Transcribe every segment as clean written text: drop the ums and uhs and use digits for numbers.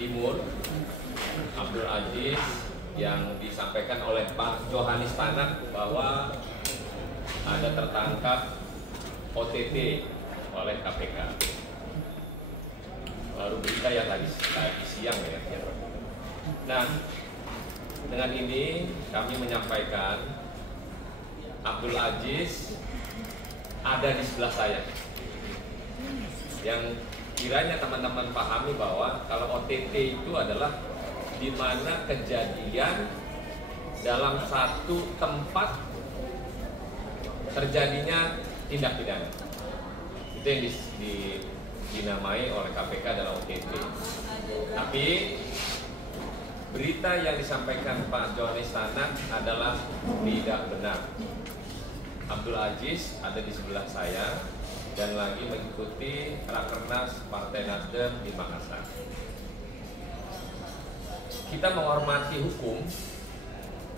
Timur, Abdul Aziz, yang disampaikan oleh Pak Johanis Tanak bahwa ada tertangkap OTT oleh KPK. Baru berita ya tadi siang ya. Nah, dengan ini kami menyampaikan Abdul Aziz ada di sebelah saya. Yang kiranya teman-teman pahami bahwa kalau OTT itu adalah di mana kejadian dalam satu tempat terjadinya tindak pidana. Itu yang dinamai oleh KPK adalah OTT. Tapi berita yang disampaikan Pak Johanis Tanak adalah tidak benar. Abdul Aziz ada di sebelah saya dan lagi mengikuti Rakernas Partai Nasdem di Makassar. Kita menghormati hukum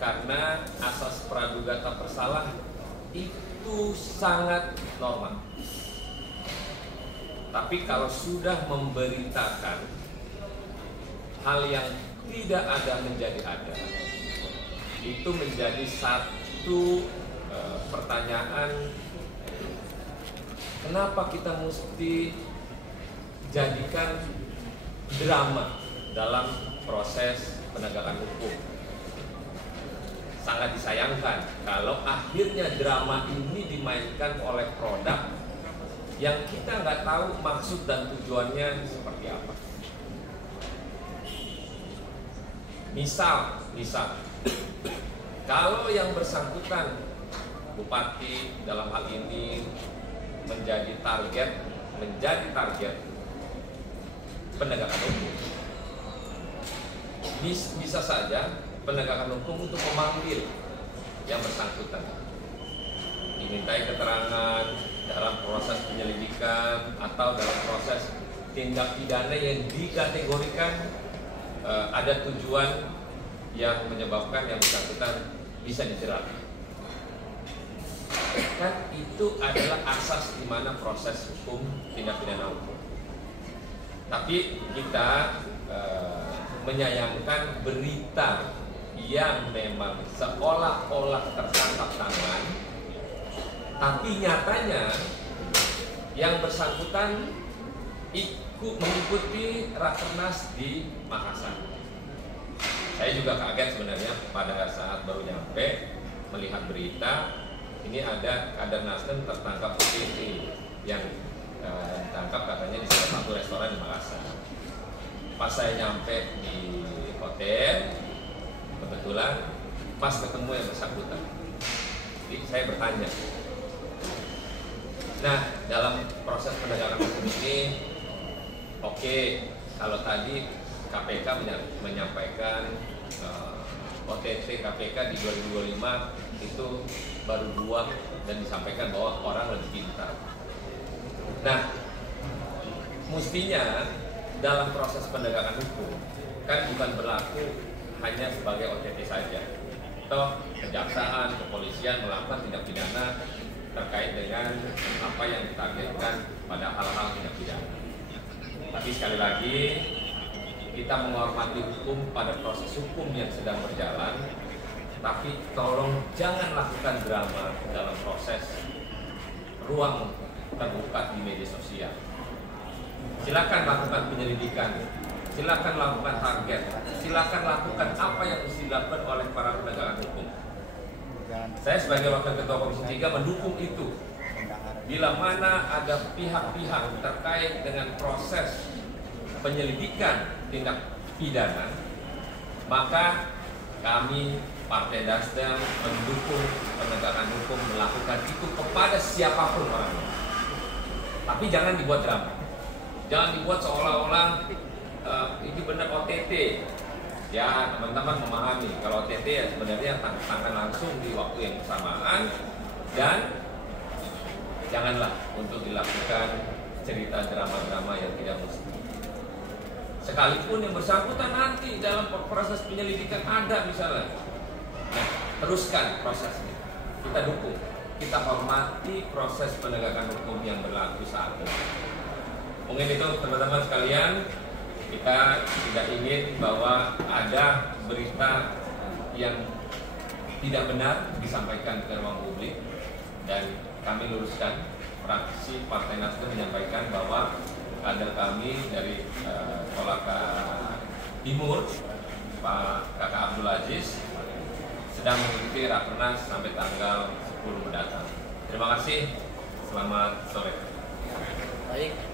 karena asas praduga tak bersalah itu sangat normal. Tapi kalau sudah memberitakan hal yang tidak ada menjadi ada, itu menjadi satu pertanyaan, kenapa kita mesti jadikan drama dalam proses penegakan hukum. Sangat disayangkan kalau akhirnya drama ini dimainkan oleh produk yang kita nggak tahu maksud dan tujuannya seperti apa. Misal, kalau yang bersangkutan bupati dalam hal ini menjadi target penegakan hukum, bisa saja penegakan hukum untuk memanggil yang bersangkutan, dimintai keterangan dalam proses penyelidikan atau dalam proses tindak pidana yang dikategorikan ada tujuan yang menyebabkan yang bersangkutan bisa dijerat. Kan itu adalah asas di mana proses hukum tindak pidana hukum. Tapi kita menyayangkan berita yang memang seolah-olah tertangkap tangan, tapi nyatanya yang bersangkutan mengikuti Rakernas di Makassar. Saya juga kaget sebenarnya pada saat baru nyampe melihat berita ini ada kader Nasdem tertangkap OTT yang ditangkap katanya di salah satu restoran di Makassar. Pas saya nyampe di hotel, kebetulan pas ketemu yang bersangkutan. Jadi saya bertanya. Nah, dalam proses penegakan hukum ini, oke, kalau tadi KPK menyampaikan OTT KPK di 2025 itu baru 2 dan disampaikan bahwa orang lebih pintar. Nah, mestinya dalam proses penegakan hukum kan bukan berlaku hanya sebagai OTT saja. Toh kejaksaan, kepolisian melakukan tindak pidana terkait dengan apa yang ditargetkan pada hal-hal tindak pidana. Tapi sekali lagi kita menghormati hukum pada proses hukum yang sedang berjalan, tapi tolong jangan lakukan drama dalam proses ruang terbuka di media sosial. Silakan lakukan penyelidikan, silakan lakukan target, silakan lakukan apa yang mesti dilakukan oleh para penegakan hukum. Saya sebagai Wakil Ketua Komisi 3 mendukung itu. Bila mana ada pihak-pihak terkait dengan proses penyelidikan tindak pidana, maka kami Partai Nasdem mendukung penegakan hukum melakukan itu kepada siapapun orangnya. Tapi jangan dibuat drama, jangan dibuat seolah-olah ini benar OTT. Ya, teman-teman memahami kalau OTT ya sebenarnya tangan langsung di waktu yang bersamaan, dan janganlah untuk dilakukan cerita drama-drama yang tidak mesti. Sekalipun yang bersangkutan nanti dalam proses penyelidikan ada misalnya, nah, teruskan prosesnya. Kita dukung, kita hormati proses penegakan hukum yang berlaku saat ini. Mungkin itu teman-teman sekalian Kita tidak ingin bahwa ada berita yang tidak benar disampaikan ke ruang publik, dan kami luruskan. Fraksi Partai Nasdem menyampaikan bahwa kader kami dari Kolaka Timur, Pak Kakak Abdul Aziz, sedang mengikuti Rakernas sampai tanggal 10 mendatang. Terima kasih, selamat sore. Baik.